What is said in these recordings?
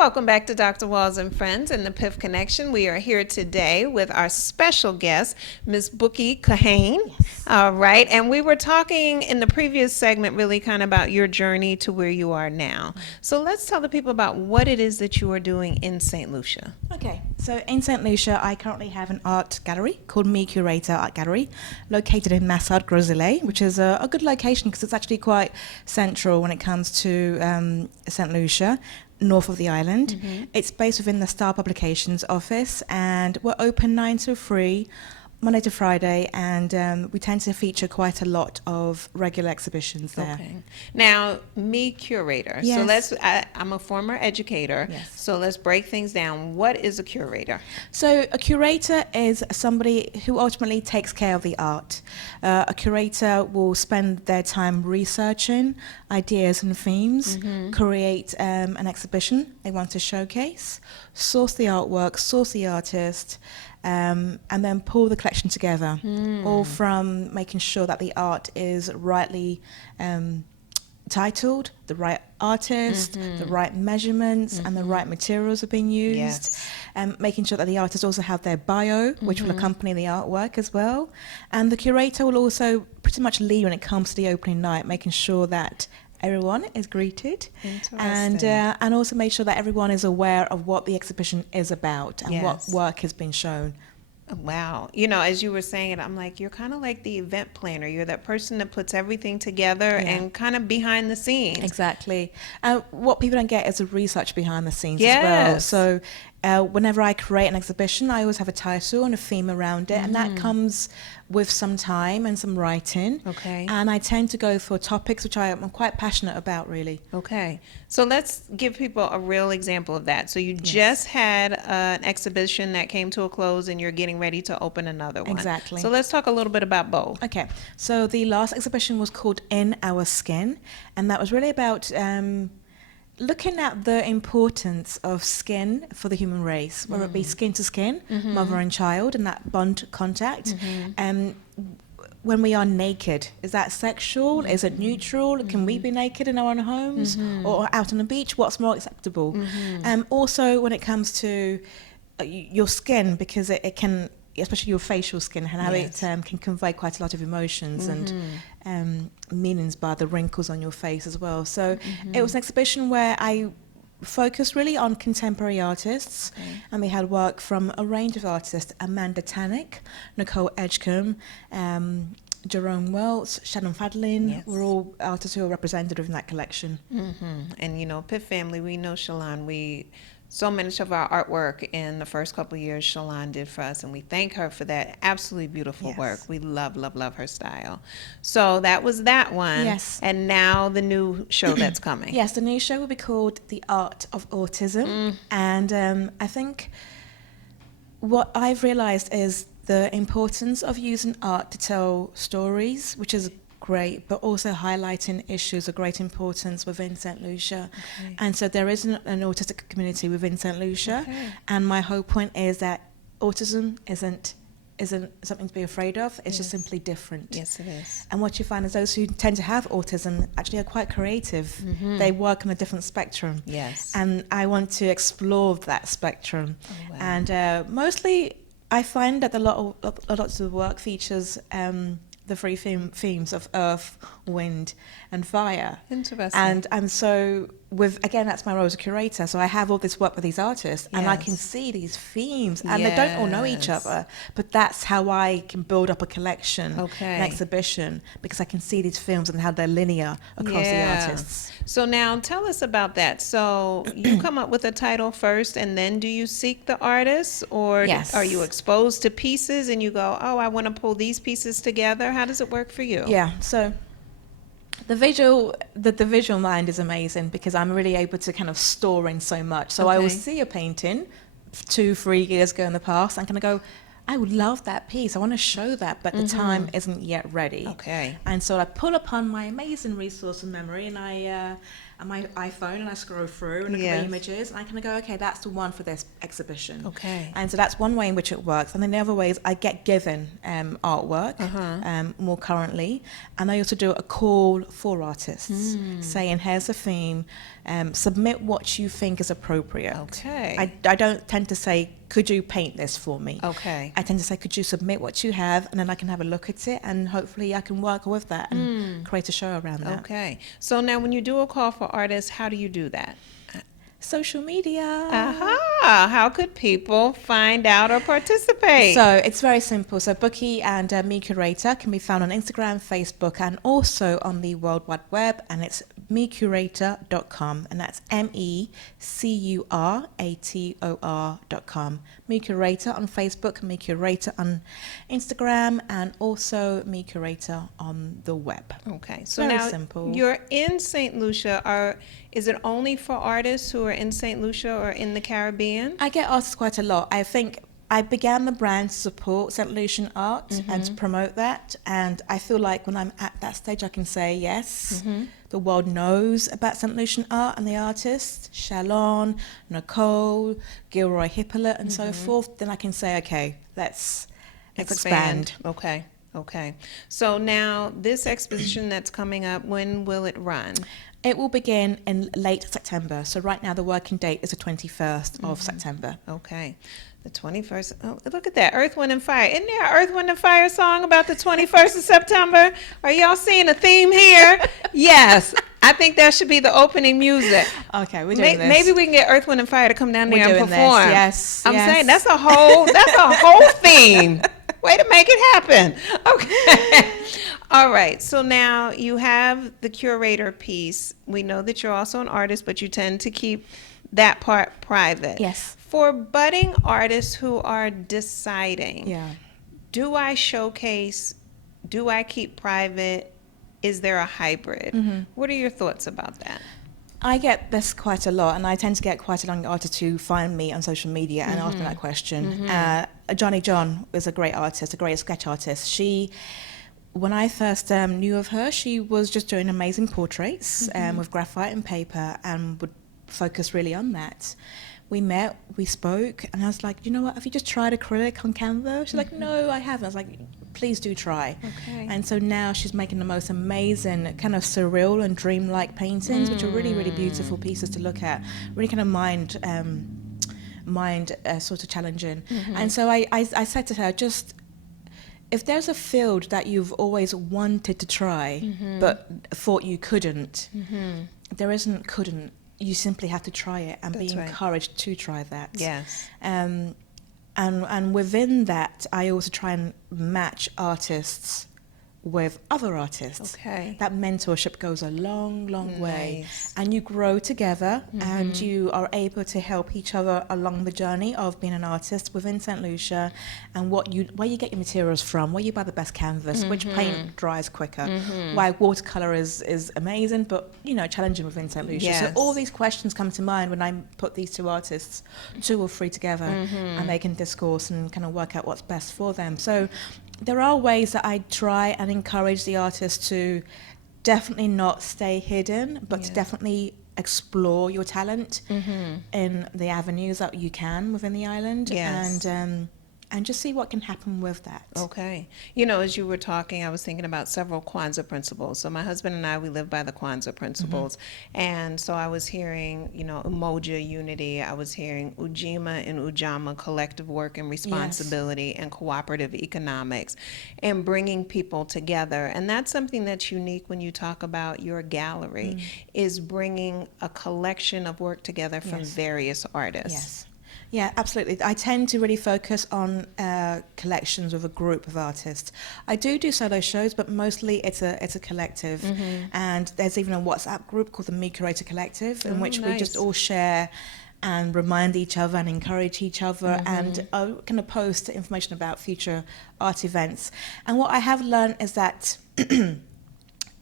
Welcome back to Dr. Walls and Friends and the Piff Connection. We are here today with our special guest, Ms. Buki Cahane. Yes. All right, and we were talking in the previous segment really kind of about your journey to where you are now. So let's tell the people about what it is that you are doing in St. Lucia. Okay, so in St. Lucia, I currently have an art gallery called Me Curator Art Gallery, located in Massard, Grosile, which is a good location because it's actually quite central when it comes to St. Lucia, north of the island. It's based within the Star Publications office, and we're open 9 to 3, Monday to Friday, and we tend to feature quite a lot of regular exhibitions there. Okay. Now, me curator. Yes. So I'm a former educator. Yes. So let's break things down. What is a curator? So a curator is somebody who ultimately takes care of the art. A curator will spend their time researching ideas and themes, create an exhibition they want to showcase, source the artwork, source the artist, and then pull the collection together, all from making sure that the art is rightly titled, the right artist, the right measurements, and the right materials are being used. Yes. Making sure that the artists also have their bio, which will accompany the artwork as well. And the curator will also pretty much lead when it comes to the opening night, making sure that everyone is greeted, and also make sure that everyone is aware of what the exhibition is about and what work has been shown. Wow. You know, as you were saying it, I'm like, you're kind of like the event planner. You're that person that puts everything together and kind of behind the scenes. Exactly. What people don't get is the research behind the scenes as well. Yes. So whenever I create an exhibition, I always have a title and a theme around it, and that comes with some time and some writing. Okay. And I tend to go for topics which I'm quite passionate about, really. Okay. So let's give people a real example of that. So you just had an exhibition that came to a close and you're getting ready to open another one. Exactly. So let's talk a little bit about both. Okay, so the last exhibition was called In Our Skin, and that was really about looking at the importance of skin for the human race, whether it be skin to skin, mother and child, and that bond contact. When we are naked, is that sexual? Is it neutral? Can we be naked in our own homes or out on the beach? What's more acceptable? Also, when it comes to your skin, because it can, especially your facial skin, and how it can convey quite a lot of emotions and meanings by the wrinkles on your face as well. So it was an exhibition where I focused really on contemporary artists, and we had work from a range of artists: Amanda Tannick, Nicole Edgecombe, Jerome Welts, Shannon Fadlin. Were all artists who are represented within that collection. And you know, Piff family, we know Shalon. So much of our artwork in the first couple of years Shalon did for us, and we thank her for that absolutely beautiful work. We love, love, love her style. So that was that one. Yes. And now the new show that's coming. Yes, the new show will be called The Art of Autism. And I think what I've realized is the importance of using art to tell stories, which is great, but also highlighting issues of great importance within St. Lucia. And so there is an autistic community within St. Lucia, and my whole point is that autism isn't something to be afraid of. It's just simply different. Yes, it is. And what you find is those who tend to have autism actually are quite creative. They work on a different spectrum. Yes. And I want to explore that spectrum. And mostly I find that a lot of the work features the three themes of earth, wind, and fire. Interesting. And so again, that's my role as a curator. So I have all this work with these artists, and I can see these themes, and they don't all know each other. But that's how I can build up a collection, an exhibition, because I can see these films and how they're linear across the artists. So now tell us about that. So you come up with a title first, and then do you seek the artists, or are you exposed to pieces and you go, oh, I want to pull these pieces together? How does it work for you? Yeah, so the visual mind is amazing because I'm really able to kind of store in so much. So I will see a painting 2-3 years ago in the past and kind of go, I would love that piece. I want to show that, but the time isn't yet ready. And so I pull upon my amazing resource of memory, and on my iPhone and I scroll through and look at the images and I kind of go, okay, that's the one for this exhibition. Okay. And so that's one way in which it works. And then the other way is I get given artwork more currently. And I also do a call for artists saying, here's the theme, submit what you think is appropriate. Okay. I don't tend to say, could you paint this for me? Okay. I tend to say, could you submit what you have, and then I can have a look at it, and hopefully I can work with that and create a show around that. Okay. So now when you do a call for artists, how do you do that? Social media. Aha! How could people find out or participate? So it's very simple. So Buki and Me Curator can be found on Instagram, Facebook, and also on the World Wide Web, and it's mecurator.com, and that's MECURATOR.com. Me Curator on Facebook, Me Curator on Instagram, and also Me Curator on the web. Okay, so Very now simple. You're in St. Lucia. Is it only for artists who are in St. Lucia or in the Caribbean? I get asked quite a lot. I think I began the brand to support St. Lucian art and to promote that. And I feel like when I'm at that stage, I can say, yes, the world knows about St. Lucian art and the artists, Shalon, Nicole, Gilroy Hippolyte, and so forth. Then I can say, okay, let's expand. Okay. So now this exposition that's coming up, when will it run? It will begin in late September. So right now the working date is the 21st of September. Okay. The 21st. Oh, look at that. Earth, Wind, and Fire. Isn't there an Earth, Wind, and Fire song about the 21st of September? Are y'all seeing a theme here? Yes. I think that should be the opening music. Okay, we're doing this. Maybe we can get Earth, Wind, and Fire to come down there and perform. Yes. I'm saying that's a whole theme. Way to make it happen. Okay. All right. So now you have the curator piece. We know that you're also an artist, but you tend to keep that part private. Yes. For budding artists who are deciding, do I showcase? Do I keep private? Is there a hybrid? What are your thoughts about that? I get this quite a lot, and I tend to get quite a lot of artists who find me on social media and ask me that question. Johnny John is a great artist, a great sketch artist. When I first knew of her, she was just doing amazing portraits with graphite and paper and would focus really on that. We met, we spoke, and I was like, you know what, have you just tried acrylic on canvas? She's like, no, I haven't. I was like, please do try. Okay. And so now she's making the most amazing kind of surreal and dreamlike paintings, which are really, really beautiful pieces to look at, really kind of mind sort of challenging. And so I said to her, just, if there's a field that you've always wanted to try but thought you couldn't, there isn't couldn't. You simply have to try it and be encouraged to try that. Yes. And within that, I also try and match artists with other artists. Okay. That mentorship goes a long, long way. Nice. And you grow together and you are able to help each other along the journey of being an artist within St. Lucia, and where you get your materials from, where you buy the best canvas, which paint dries quicker, why watercolor is amazing, but challenging within St. Lucia. Yes. So all these questions come to mind when I put these two artists, 2 or 3 together, and they can discourse and kind of work out what's best for them. So there are ways that I try and encourage the artist to definitely not stay hidden, but to definitely explore your talent in the avenues that you can within the island. Yes. And just see what can happen with that. Okay. As you were talking, I was thinking about several Kwanzaa principles. So my husband and I, we live by the Kwanzaa principles. And so I was hearing, Umoja, unity. I was hearing Ujima and Ujama, collective work and responsibility, and cooperative economics, and bringing people together. And that's something that's unique when you talk about your gallery, is bringing a collection of work together from various artists. Yes. Yeah, absolutely. I tend to really focus on collections with a group of artists. I do solo shows, but mostly it's a collective. And there's even a WhatsApp group called the Me Curator Collective, in which we just all share and remind each other and encourage each other and kind of post information about future art events. And what I have learned is that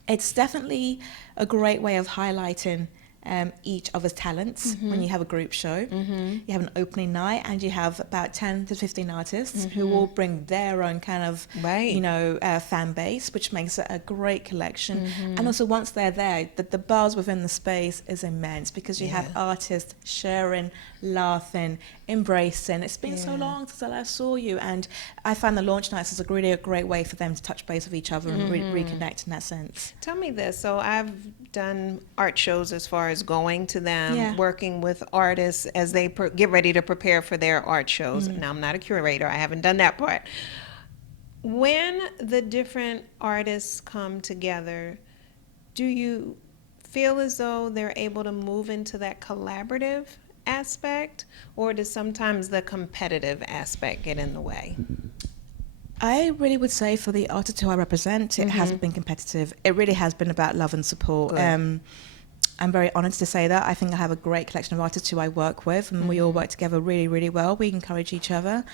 it's definitely a great way of highlighting each other's talents when you have a group show. You have an opening night, and you have about 10 to 15 artists who all bring their own kind of, fan base, which makes it a great collection. And also, once they're there, the buzz within the space is immense, because you have artists sharing, laughing, embracing. It's been so long since I last saw you, and I find the launch nights is a great way for them to touch base with each other and reconnect in that sense. Tell me this. So I've done art shows as far as going to them, working with artists as they get ready to prepare for their art shows. Now, I'm not a curator. I haven't done that part. When the different artists come together, do you feel as though they're able to move into that collaborative aspect, or does sometimes the competitive aspect get in the way? I really would say for the artists who I represent, it hasn't been competitive. It really has been about love and support. I'm very honoured to say that. I think I have a great collection of artists who I work with, and we all work together really well. We encourage each other.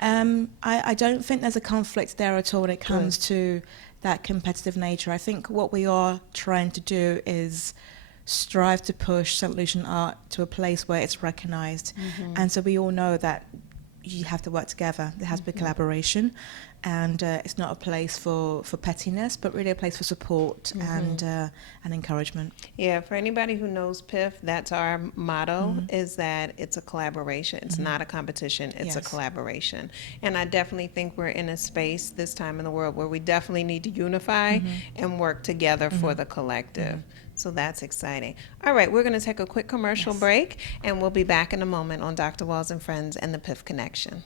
I don't think there's a conflict there at all when it comes to that competitive nature. I think what we are trying to do is strive to push St. Lucian art to a place where it's recognised. And so we all know that you have to work together. There has to be collaboration, and it's not a place for pettiness, but really a place for support and encouragement. Yeah, for anybody who knows Piff, that's our motto, is that it's a collaboration. It's not a competition, it's a collaboration. And I definitely think we're in a space this time in the world where we definitely need to unify and work together for the collective. So that's exciting. All right, we're going to take a quick commercial break, and we'll be back in a moment on Dr. Walls and Friends and the Piff Connection.